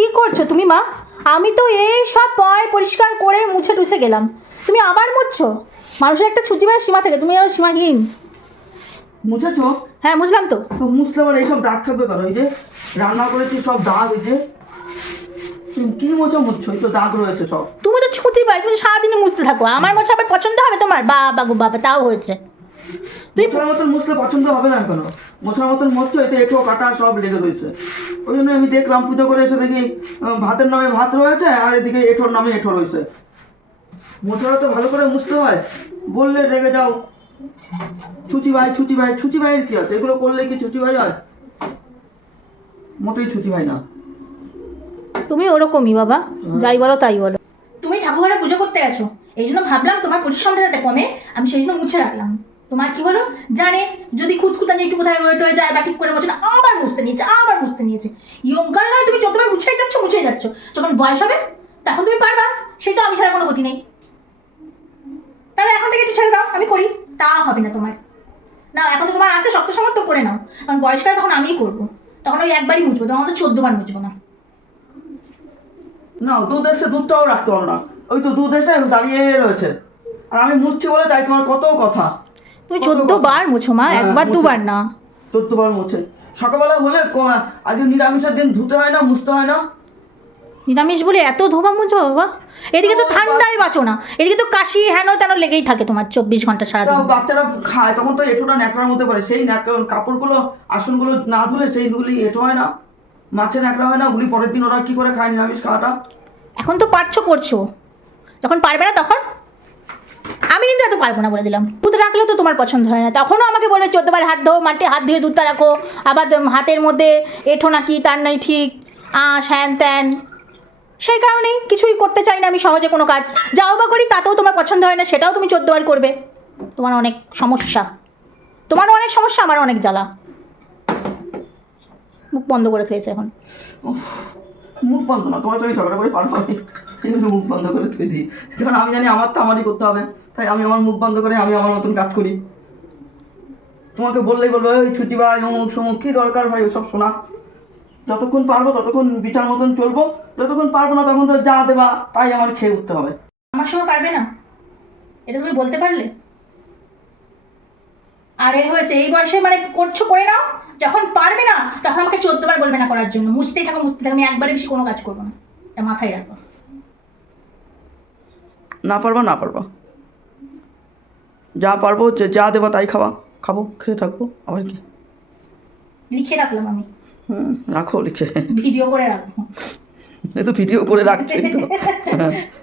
কি করছ তুমি মা? আমি তো এই সব পয় পরিষ্কার করে মুছে টুছে গেলাম। তুমি আবার মুছছো? মানুষের একটা ছুটি ভাই সীমা থেকে তুমি আবার সীমাহীন মুছেছো? হ্যাঁ বুঝলাম তো। তো মুছলে আবার এইসব দাগ থাকবে কেন? এই যে রান্না করেছি সব দাগ এই যে। তুমি কি মোছা মুছছো? এই তো দাগ রয়েছে সব। তুমি তো ছুটি পাই তুমি সারাদিনে মুছতে থাকো। আমার মোছা আবার পছন্দ হবে তোমার? বাবা গো বাবা তাও হয়েছে। মোছার মতন মুছলে পছন্দ হবে না মোছার মতন মুছছো এতে এঁটো কাটা সব লেগে রয়েছে। ওই জন্য আমি দেখলাম পুজো করে এসে দেখি ভাতের নামে ভাত রয়েছে আর এদিকে নামে রয়েছে। মোছাটা তো ভালো করে মুছতে হয়। বললে রেগে যাও। ছুচি ভাই ছুচি ভাই ছুচি ভাইয়ের কি আছে? এগুলো করলে কি ছুচি ভাই হয়? মোটেই ছুচি ভাই না। তুমি ওরকমই বাবা যাই বলো তাই বলো। তুমি ঠাকুরঘরে পুজো করতে গেছো এই জন্য ভাবলাম তোমার পরিশ্রমটা যাতে কমে আমি সেই জন্য মুছে রাখলাম। তোমার কি হলো? জানে, যদি খুঁতখুতানি একটু কোথায় রয়ে টয়ে যায় বা ঠিক করে মোছে না, আবার মুছতে নিয়েছে, আবার মুছতে নিয়েছে। ইয়ঙ্কাল নয়, তুমি যতবার মুছেই যাচ্ছ মুছেই যাচ্ছ। যখন বয়স হবে, তখন তুমি পারবা। সেই তো আমি ছাড়া কোনো গতি নেই। তাহলে এখন থেকে একটু ছেড়ে দাও, আমি করি। তা হবে না তোমার। না এখন তো তোমার আছে, শক্ত সমর্থ করে নাও। কারণ বয়সকালে তখন আমিই করব। তখন ওই একবারই মুছবো, তখন তো চোদ্দ বার মুছবো না। না, দুধ এসে দুধটাও রাখতে পারো না। ওই তো দুধ এসে দাঁড়িয়ে রয়েছে। আর আমি মুছছি বলে তাই তোমার কত কথা। তুমি চোদ্দ। বার মুছো মা হ্যাঁ, একবার দুবার না। চোদ্দবার মুছে। সকালবেলা হলে আজকে নিরামিষের দিন ধুতে হয় না মুছতে হয় না? নিরামিষ বলে এত ধোবা মুছো বাবা। এদিকে তো ও, ঠান্ডায় বাঁচো না। এদিকে তো কাশি হেন তেন লেগেই থাকে তোমার চব্বিশ ঘণ্টা সারাদিন। বাচ্চারা খায় তখন তো এঁটোটা ন্যাকড়ার মধ্যে পড়ে। সেই ন্যাকড়া কাপড়গুলো আসনগুলো না ধুলে সেইগুলি এঁটো হয় না। মাছের ন্যাকড়া হয় না ওগুলি পরের দিন ওরা কি করে খায় নিরামিষ খাওয়াটা? এখন তো পারছ করছ। যখন পারবে না তখন? আমি কিন্তু এত পারব না বলে দিলাম। দুধ রাখলেও তো তোমার পছন্দ হয় না। তখনও আমাকে বলবে চোদ্দবার হাত ধো মাঠে হাত ধুয়ে দুধটা রাখো। আবার হাতের মধ্যে এঠো নাকি, তার নাই ঠিক আঁশ হ্যান ত্যান। সেই কারণেই কিছুই করতে চাই না আমি সহজে কোনো কাজ। যাও বা করি, তাতেও তোমার পছন্দ হয় না, সেটাও তুমি চোদ্দবার করবে। তোমার অনেক সমস্যা। তোমারও অনেক সমস্যা আমার অনেক জ্বালা। মুখ বন্ধ করে থুয়েছে এখন। মুখ বন্ধ না, তোমার সঙ্গে ঝগড়া করে, পারব আমি জন্য মুখ বন্ধ করে থুয়ে দিই। কারণ আমি জানি আমার তো আমারই করতে হবে। তাই আমি আমার মুখ বন্ধ করে আমি আমার মতন কাজ করি। তোমাকে বললেই বলব, ওই ছুটি ভাই, অমুক সমুক, কী দরকার ভাই, ওসব শোনা। যতক্ষণ পারব, ততক্ষণ বিচার মতন চলবো। যতক্ষণ পারব না তখন তো যা দেবা, তাই আমার খেয়ে উঠতে হবে। আমার সময় পারবে না? এটা তুমি বলতে পারলে? আর হয়েছে, এই বয়সে মানে করছ, করে নাও। যখন পারবে না তখন আমাকে চোদ্দবার বলবে না করার জন্য। মুছতেই থাকো মুছতে থাকো। আমি একবারে বেশি কোনো কাজ করব না। এটা মাথায় রাখো। না পারব না পারব। যা পারব যে যা দেবা তাই খাওয়া খাব খেয়ে থাকব। আবার কি? লিখে রাখলাম আমি। হুম রাখো লিখে। ভিডিও করে রাখব। এ তো ভিডিও করে রাখছে তো।